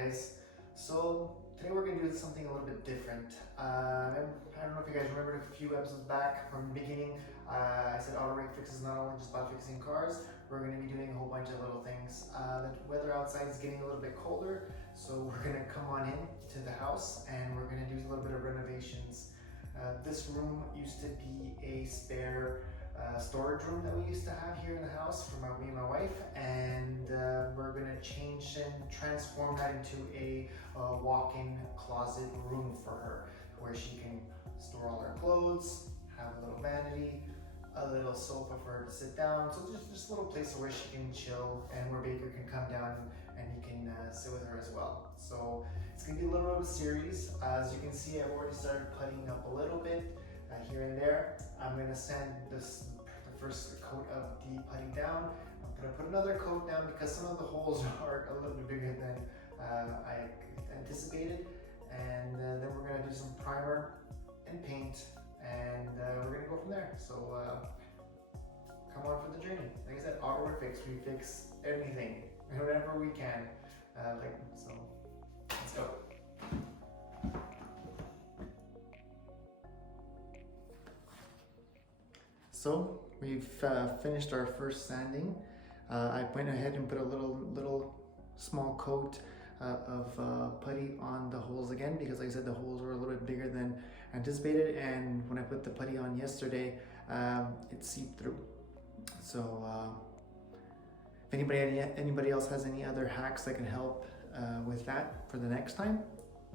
guys. So today we're going to do something a little bit different. I don't know if you guys remember a few episodes back from the beginning. I said AutoHrycFix is not only just about fixing cars. We're going to be doing a whole bunch of little things. The weather outside is getting a little bit colder, so we're going to come on in to the house and we're going to do a little bit of renovations. This room used to be a spare storage room that we used to have here in the house for me and my wife, and we're going to change and transform that into a walk-in closet room for her, where she can store all her clothes, have a little vanity, a little sofa for her to sit down, so just a little place where she can chill and where Baker can come down and he can sit with her as well. So it's going to be a little bit of a series. As you can see, I've already started puttying up a little bit here and there. I'm going to sand the first coat of the putty down. I'm going to put another coat down because some of the holes are a little bit bigger than I anticipated. And then we're going to do some primer and paint, and we're going to go from there. So come on for the journey. Like I said, AutoHrycFix, we fix anything, whenever we can. So let's go. So we've finished our first sanding. I went ahead and put a little small coat of putty on the holes again, because like I said, the holes were a little bit bigger than anticipated, and when I put the putty on yesterday, it seeped through. So if anybody else has any other hacks that can help with that for the next time,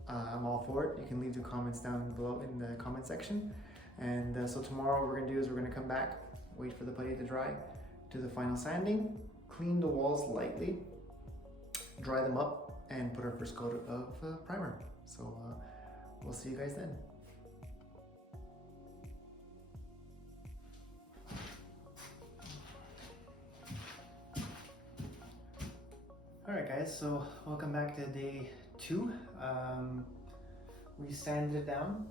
I'm all for it. You can leave the comments down below in the comment section. And so tomorrow what we're going to do is we're going to come back, wait for the putty to dry, do the final sanding, clean the walls lightly, dry them up, and put our first coat of primer. So we'll see you guys then. Alright guys, so welcome back to day 2. We sanded it down,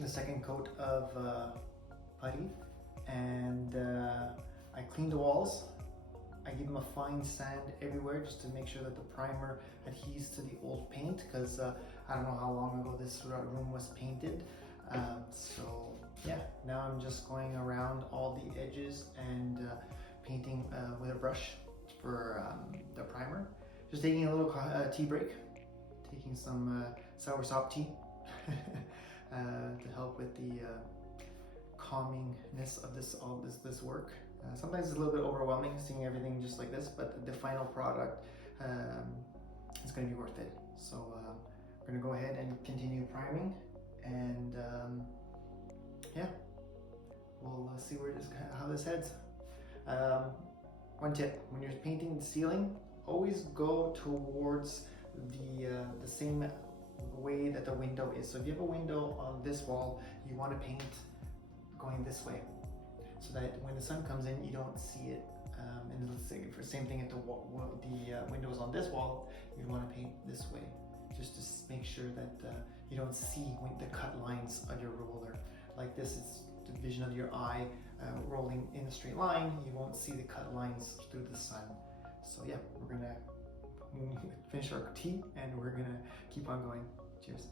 the second coat of putty, and I cleaned the walls. I give them a fine sand everywhere just to make sure that the primer adheres to the old paint, because I don't know how long ago this room was painted. So yeah, now I'm just going around all the edges and painting with a brush for the primer. Just taking a little tea break, taking some soursop tea to help with the calmingness of this work. Sometimes it's a little bit overwhelming seeing everything just like this, but the final product is going to be worth it. So we're going to go ahead and continue priming, and yeah, we'll see how this heads. One tip: when you're painting the ceiling, always go towards the same way that the window is. So if you have a window on this wall, you want to paint going this way, so that when the sun comes in, you don't see it. And let's say for the same thing, if the window is on this wall, you want to paint this way, just to make sure that you don't see the cut lines of your roller. Like this is the vision of your eye rolling in a straight line. You won't see the cut lines through the sun. So yeah, we're gonna finish our tea and we're gonna keep on going. Cheers.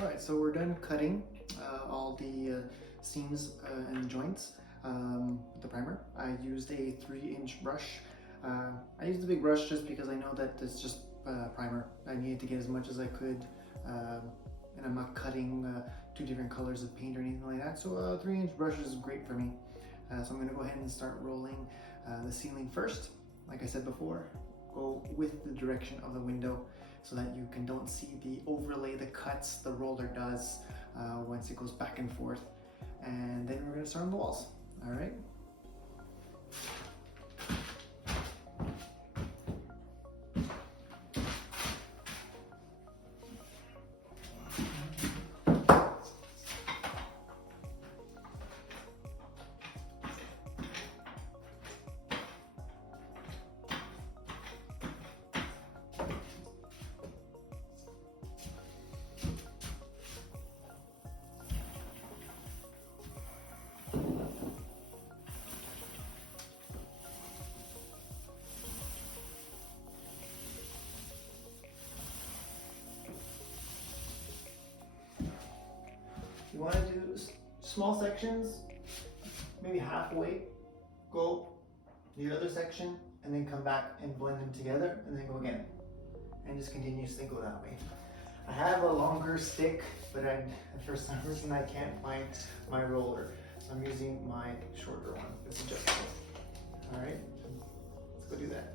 Alright, so we're done cutting all the seams and joints with the primer. I used a 3-inch brush. I used a big brush just because I know that it's just primer. I needed to get as much as I could, and I'm not cutting 2 different colors of paint or anything like that, so a 3-inch brush is great for me. So I'm going to go ahead and start rolling the ceiling first. Like I said before, go with the direction of the window. so that you don't see the overlay, the cuts the roller does once it goes back and forth. And then we're going to start on the walls. All right. You want to do small sections, maybe halfway, go the other section, and then come back and blend them together, and then go again. And just continuously go that way. I have a longer stick, but for some reason I can't find my roller. So I'm using my shorter one. It's adjustable. All right, let's go do that.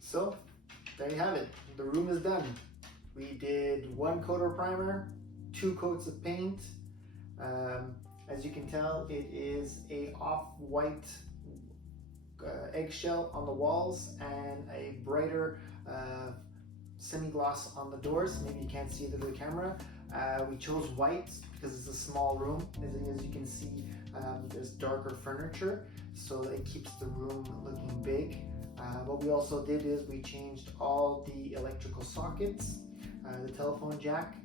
So there you have it. The room is done. We did 1 coat of primer, 2 coats of paint. As you can tell, it is a off-white eggshell on the walls and a brighter semi-gloss on the doors. Maybe you can't see it through the camera. We chose white because it's a small room. As you can see, there's darker furniture, so it keeps the room looking big. What we also did is we changed all the electrical sockets, the telephone jack,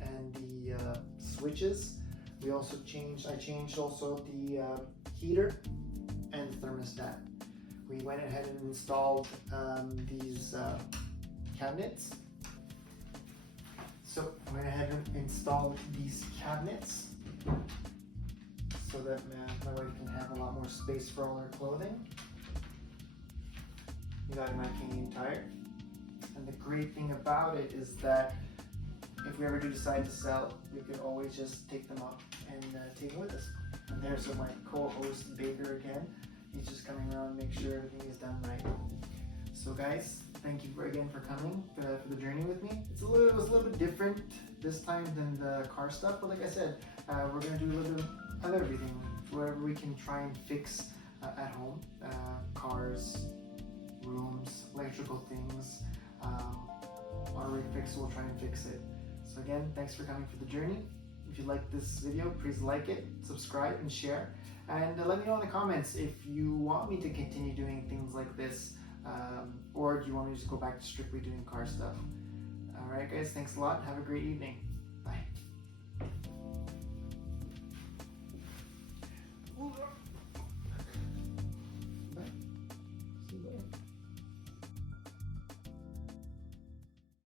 and the switches. I changed also the heater and the thermostat. We went ahead and installed these cabinets. So I went ahead and installed these cabinets so that my wife can have a lot more space for all her clothing. We got my Canadian Tire. And the great thing about it is that if we ever do decide to sell, we could always just take them up and take them with us. And there's my co-host Baker again. He's just coming around to make sure everything is done right. So guys, thank you again for coming for the journey with me. It was a little bit different this time than the car stuff, but like I said, we're going to do a little bit of everything, wherever we can try and fix at home. Cars, rooms, electrical things. AutoHrycFix will try and fix it. So again, thanks for coming for the journey. If you like this video, please like it, subscribe, and share. And let me know in the comments if you want me to continue doing things like this, or do you want me to just go back to strictly doing car stuff. Alright guys, thanks a lot. Have a great evening.